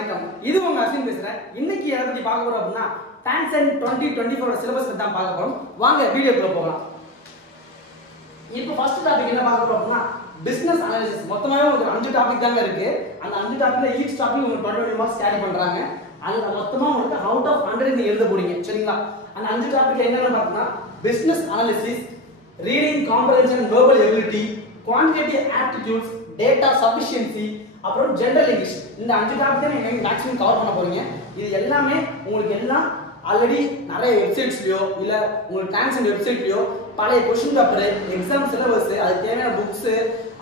வணக்கம். இது உங்க அஸ்வின் பேசுறேன். இன்னைக்கு எதை பத்தி பார்க்க போறோம் அப்படின்னா டான்சன் 2024 சிலபஸ் பத்தி தான் பார்க்க போறோம். வாங்க வீடியோக்குள்ள போகலாம். இப்போ ஃபர்ஸ்ட் டாபிக் என்ன பார்க்க போறோம் அப்படின்னா பிசினஸ் அனாலிசிஸ். மொத்தமாவே உங்களுக்கு 5 டாபிக் தாங்க இருக்கு. அந்த 5 டாபிக்ல ஈச் டாபிக் உங்களுக்கு 20 மார்க்ஸ் கேரி பண்றாங்க. அதுல மொத்தமா உங்களுக்கு அவுட் ஆஃப் 100 நீங்க எழுத போறீங்க. சரிங்களா? அந்த 5 டாபிக்ல என்னென்ன பார்த்தா business analysis, reading comprehension verbal ability, quantitative aptitudes, data sufficiency, அப்புறம் ஜெனரல் இங்கிலீஷ். இந்த 5 டாபிக் தான் நீங்க மேக்ஸிமம் கவர் பண்ண போறீங்க. இது எல்லாமே உங்களுக்கு எல்லாம் ஆல்ரெடி நிறைய வெப்சைட்ஸ்லயோ இல்ல உங்களுக்கு டான்சன் வெப்சைட்லயோ பழைய கொஸ்டின் பேப்பர், எக்ஸாம் சிலபஸ், அதுக்கு தேவையான புக்ஸ்,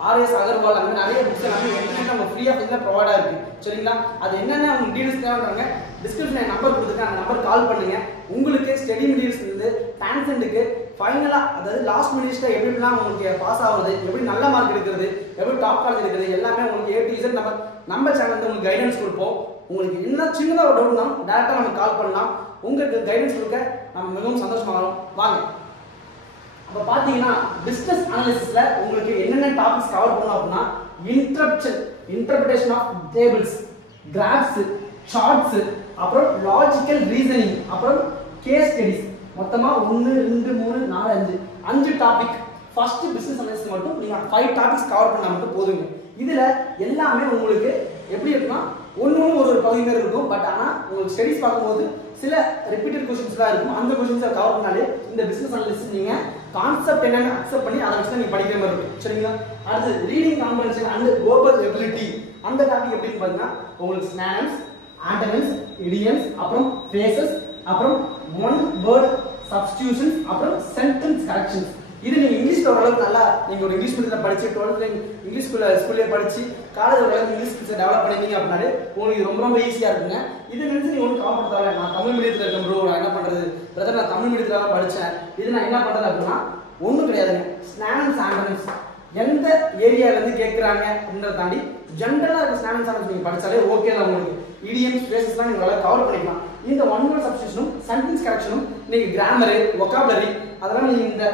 ஆர்எஸ் அகர்வால் அந்த மாதிரி நிறைய புக்ஸ் எல்லாமே இன்டர்நெட்ல நம்ம ஃப்ரீ ஆஃப் ப்ரொவைடா இருக்கு. சரிங்களா? அது என்னென்ன உங்களுக்கு டீடைல்ஸ் தேவைன்றாங்க டிஸ்கிரிப்ஷன்ல நம்பர் கொடுத்துருக்கேன். அந்த நம்பர் கால் பண்ணுங்க. உங்களுக்கு ஸ்டடி மெட்டீரியல்ஸ் இருந்து டான்சன்ட்க்கு ஃபைனலா அதாவது லாஸ்ட் மினிட்ஸ்ல எப்படிலாம் உங்களுக்கு பாஸ் ஆகுது, எப்படி நல்ல மார்க் எடுக்கிறது, எப்படி டாப் காலேஜ் எடுக்கிறது எல்லாமே உங்களுக்கு A to Z நம்ம சேனல்ல உங்களுக்கு கைடன்ஸ் கொடுப்போம். உங்களுக்கு என்ன சின்னதா ஒரு டவுட் இருந்தாலும் டைரக்டா நமக்கு கால் பண்ணலாம். உங்களுக்கு கைடன்ஸ் கொடுக்க நம்ம மிகவும் சந்தோஷமாகறோம். வாங்க. அப்ப பாத்தீங்கன்னா பிசினஸ் அனாலிசிஸ்ல உங்களுக்கு என்னென்ன டாபிக்ஸ் கவர் பண்ணணும் அப்படின்னா interpretation of tables, graphs, charts, அப்புறம் லாஜிக்கல் ரீசனிங், அப்புறம் கேஸ் ஸ்டடிஸ். மொத்தமா 1 2 3 4 5 டாபிக். ஃபர்ஸ்ட் பிசினஸ் அனாலிசிஸ் மட்டும் நீங்க 5 டாபிக்ஸ் கவர் பண்ணா மட்டும் போதுங்க. இதுல எல்லாமே உங்களுக்கு எப்படி இருக்குன்னா ஒண்ணு ஒரு பகுதி மாதிரி இருக்கும். பட் ஆனா உங்களுக்கு ஸ்டடிஸ் பார்க்கும்போது சில ரிப்பீட்டட் क्वेश्चंसலாம் இருக்கும். அந்த क्वेश्चंस கவர் பண்ணாலே இந்த பிசினஸ் அனாலிசிஸ் நீங்க கான்செப்ட் என்னன்னு அக்செப்ட் பண்ணி அதை வச்சு நீங்க படிக்கிற மாதிரி இருக்கும். சரிங்களா? அடுத்து reading comprehension and verbal ability. அந்த டாபிக் எப்படின்னு பார்த்தீங்கன்னா உங்களுக்கு சினானிம்ஸ், ஆண்டனிம்ஸ், இடியம்ஸ், அப்புறம் ஃப்ரேசஸ், அப்புறம் ஒன் வேர்ட் சப்ஸ்டிடியூஷன்ஸ், அப்புறம் சென்டென்ஸ் கரெக்ஷன்ஸ். இது நீங்க இங்கிலீஷ்ல ஓரளவுக்கு நல்லா நீங்க ஒரு இங்கிலீஷ் மீடியத்துல படிச்சு 12th இங்கிலீஷ் ஸ்கூல்ல படிச்சு காலேஜ் ஓரளவுக்கு இங்கிலீஷ் ஸ்கில்ஸ் டெவலப் பண்ணீங்க அப்படின்னாலே உங்களுக்கு ரொம்ப ஈஸியா இருக்குங்க. இது நினைச்சு நீங்க ஒன்றும் கவலைப்பட தேவை. நான் தமிழ் மீடியத்துல இருக்கேன் ப்ரோ, நான் என்ன பண்றது பிரதர், நான் தமிழ் மீடியத்துல தான் படிச்சேன், இது நான் என்ன பண்றது அப்படின்னா ஒன்றும் கிடையாதுங்க. ஸ்னானம்ஸ் ஆண்டனிம்ஸ் எந்த ஏரியால இருந்து கேட்கறாங்க அப்படின்றத தாண்டி ஜெனரலா இருக்க ஸ்னானம்ஸ் ஆண்டனிம்ஸ் நீங்க படிச்சாலே ஓகே தான். உங்களுக்கு இடியம்ஸ் ஃப்ரேசஸ்லாம் நீங்க நல்லா கவர் பண்ணிக்கலாம். இந்த ஒன் வேர்ட் சப்ஸ்டிடியூஷனும் சென்டென்ஸ் கரெக்ஷனும் நீங்க கிராமர், வொகாபுலரி அதெல்லாம் நீங்க இந்த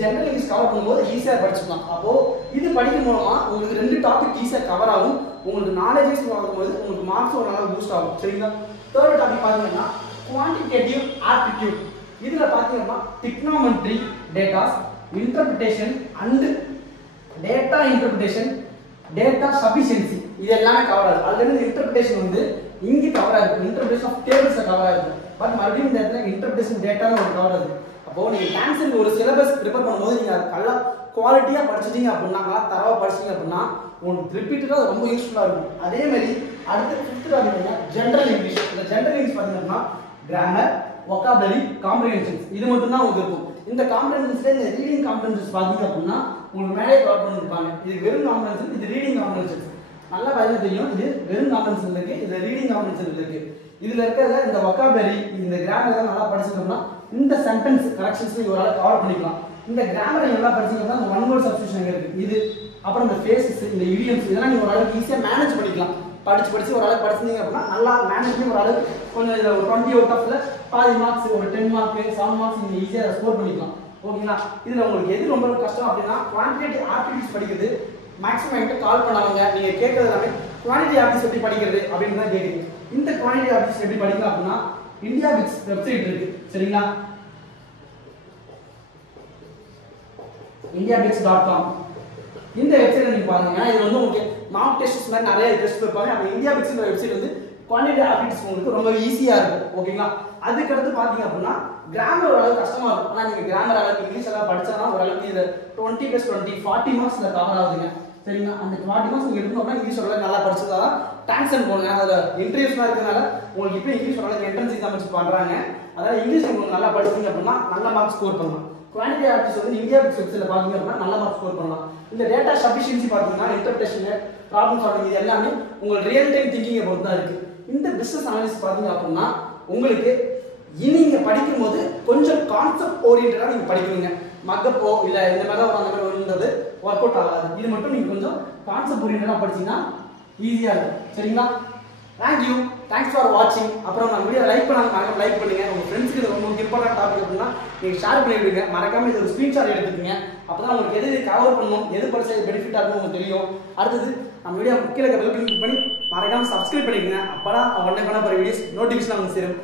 ஜெனரல் இங்கிலீஷ் கவர் பண்ணும்போது ஈஸியா படிச்சுக்கலாம். அப்போ இது படிக்கும் மூலமா உங்களுக்கு 2 டாபிக் ஈஸியா கவர் ஆகும். உங்களுக்கு நாலேஜ் ஆகும்போது உங்களுக்கு மார்க்ஸ் ஒரு நல்லா பூஸ்ட் ஆகும். சரிங்களா? தேர்ட் டாபிக் பாத்தீங்கன்னா குவான்டிடேட்டிவ் ஆப்டிட்யூட். இதுல பாத்தீங்கன்னா trigonometry, datas, interpretation and data interpretation, data sufficiency இது எல்லாமே கவர் ஆகும். அதுல இருந்து இன்டர்பிரேஷன் வந்து இங்க கவர் ஆகும். இன்டர்பிரேஷன் ஆஃப் டேபிள்ஸ் கவர் ஆகும். பட் மறுபடியும் இந்த இடத்துல இன்டர்பிரேஷன் டேட்டான்னு ஒரு கவர் ஆகுது. அப்போ நீங்க டான்சன் ஒரு சிலபஸ் ப்ரிப்பேர் பண்ணும்போது நீங்க நல்லா குவாலிட்டியா படிச்சிட்டீங்க அப்படின்னா, நல்லா தரவா படிச்சீங்க அப்படின்னா உங்களுக்கு ரிப்பீட்டடா ரொம்ப யூஸ்ஃபுல்லா இருக்கும். அதே மாதிரி அடுத்த 5th டாபிக் ஜெனரல் இங்கிலீஷ். இந்த ஜெனரல் இங்கிலீஷ் பாத்தீங்கன்னா கிராமர், வொகாபுலரி, காம்ப்ரிஹென்ஷன்ஸ் இது மட்டும் தான் உங்களுக்கு இருக்கும். இந்த காம்ப்ரிஹென்ஷன்ஸ்ல இந்த ரீடிங் காம்ப்ரிஹென்ஷன்ஸ் பாத்தீங்க அப்படின்னா உங்களுக்கு மேலே கவர் பண்ணிருப்பாங்க. இது வெறும் காம்ப்ரிஹென்ஷன், இது ரீடிங் காம்ப்ரிஹென்ஷன்ஸ். நல்லா பதில தெரியும். இது வெறும் காம்ப்ரிஹென்ஷன் இருக்கு, இது ரீடிங் காம்ப்ரிஹென்ஷன் இருக்கு. இதுல இருக்கிற இந்த வொகாபுலரி, இந்த கிராமர் தான் நல்லா படிச்சிட்டோம்னா இந்த சென்டென்ஸ் கரெக்ஷன்ஸ் நீங்க ஒரு கவர் பண்ணிக்கலாம். இந்த கிராமரை நல்லா படிச்சீங்கன்னா இந்த ஒன் வேர்ட் சப்ஸ்டிடியூஷன் இருக்கு. இது அப்புறம் இந்த ஃபேசஸ், இந்த இடியம்ஸ் இதெல்லாம் நீங்க ஓரளவுக்கு ஈஸியா மேனேஜ் பண்ணிக்கலாம். படிச்சு ஓரளவுக்கு படிச்சீங்க அப்படின்னா நல்லா மேனேஜ் பண்ணி ஓரளவுக்கு கொஞ்சம் இதுல ஒரு 20 அவுட் ஆஃப்ல பாதி மார்க்ஸ், ஒரு 10 மார்க், 7 மார்க்ஸ் நீங்க ஈஸியா ஸ்கோர் பண்ணிக்கலாம். ஓகேங்களா? இதுல உங்களுக்கு எது ரொம்ப கஷ்டம் அப்படின்னா குவான்டிடேட்டிவ் ஆப்டிட்யூட்ஸ் படிக்கிறது. மேக்ஸிமம் என்கிட்ட கால் பண்ணாங்க, நீங்க கேட்கறது எல்லாமே குவான்டிட்டி ஆப்டிட்யூட்ஸ் எப்படி படிக்கிறது அப்படின்னு தான் கேட்குறீங்க. இந்த குவான்டிட்டி ஆப்டிட்யூட்ஸ் எப்படி படிக்கலாம் அப்படின்னா இந்தியா பிக்ஸ் வெப்சைட் இருக்கு. சரிங்களா? indiabix.com இந்த வெப்சைட்ல நீங்க பாருங்க. இது வந்து உங்களுக்கு மார்க் டெஸ்ட்ஸ் மாதிரி நிறைய டெஸ்ட் வைப்பாங்க. அந்த இந்தியா பிக்ஸ்ன்ற வெப்சைட் வந்து குவான்டிட்டி ஆப்டிட்யூட்ஸ் உங்களுக்கு ரொம்ப ஈஸியா இருக்கும். ஓகேங்களா? அதுக்கு அடுத்து பாத்தீங்க அப்படின்னா கிராமர் ஓரளவுக்கு கஷ்டமா இருக்கும். ஆனா நீங்க கிராமர் அளவுக்கு இங்கிலீஷ் எல்லாம் படிச்சாதான் ஓரளவுக்கு இது 20+20 40 மார்க்ஸ்ல கவர் ஆகுதுங்க. சரிங்களா? அந்த 40 மார்க்ஸ் நீங்க எடுக்கணும்னா இங்கிலீஷ் ஓரளவுக்கு நல்லா படிச்சதாதான் டான்சன் போடுங்க. அதுல இன்டர்வியூஸ்லாம் இருக்கனால உங்களுக்கு இப்போ இங்கிலீஷ் ஓரளவுக்கு என்ட்ரன்ஸ் எக்ஸாம் வச்சு பண்றாங்க. அதாவது இங்கிலீஷ் உங்களுக்கு நல்லா படிச்சீங்க அப்படின்னா நல்ல மார்க் ஸ்கோர் பண்ணலாம். குவான்டிட்டி ஆப்டிட்யூட்ஸ் வந்து இந்தியா பிக்ஸ் வெப்சைட்ல பாத்தீங்க அப்படின்னா நல்ல மார்க் ஸ்கோர் பண்ணலாம். இந்த டேட்டா சஃபிஷியன்சி பாத்தீங்கன்னா இன்டர்பிரேஷன், ப்ராப்ளம் சால்விங் இது எல்லாமே உங்க ரியல் டைம் திங்கிங்கை பொறுத்து தான் இருக்கு. இந்த பிசினஸ் அனாலிசிஸ் பாத்தீங்க அப்படின்னா உங்களுக்கு நீங்க படிக்கும் போது கொஞ்சம் கான்செப்ட் ஓரியன்டடா நீங்க படிக்கணுங்க. மக்கப்போ இல்ல இந்த மாதிரி அந்த மாதிரி இருந்தது ஒர்க் அவுட் ஆகாது. இது மட்டும் நீங்க கொஞ்சம் கான்செப்ட் ஓரியன்டடா படிச்சீங்கன்னா ஈஸியா இருக்கும். சரிங்களா? தேங்க்யூ, தேங்க்ஸ் ஃபார் வாட்சிங். அப்புறம் நம்ம வீடியோ லைக் பண்ணாங்க லைக் பண்ணுங்க. உங்க ஃப்ரெண்ட்ஸ்க்கு இது ரொம்ப இம்பார்ட்டன்ட் டாபிக் அப்படின்னா நீங்க ஷேர் பண்ணி விடுங்க. மறக்காம இது ஒரு ஸ்கிரீன்ஷாட் எடுத்துக்கங்க. அப்பதான் உங்களுக்கு எது கவர் பண்ணணும், எது படிச்சா பெனிஃபிட்டா இருக்கும் உங்களுக்கு தெரியும். அடுத்தது நம்ம வீடியோ கீழே பெல் கிளிக் பண்ணி மறக்காம சப்ஸ்கிரைப் பண்ணிக்கங்க. அப்பதான் உடனே போற வீடியோஸ் நோட்டிஃபிகேஷன் உங்களுக்கு சேரும்.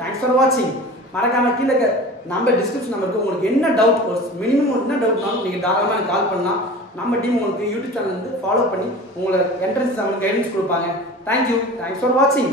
தேங்க்ஸ் ஃபார் வாட்சிங். மறக்காம கீழே நம்ம டிஸ்கிரிப்ஷன் நம்பருக்கு உங்களுக்கு என்ன டவுட் மினிமம் என்ன டவுட்னாலும் நீங்கள் தாராளமாக எனக்கு கால் பண்ணலாம். நம்ம டீம் உங்களுக்கு யூடியூப் சேனல் வந்து ஃபாலோ பண்ணி உங்களை என்ட்ரன்ஸ் எக்ஸாமுக்கு கைடன்ஸ் கொடுப்பாங்க. தேங்க்ஸ் ஃபார் வாட்சிங்.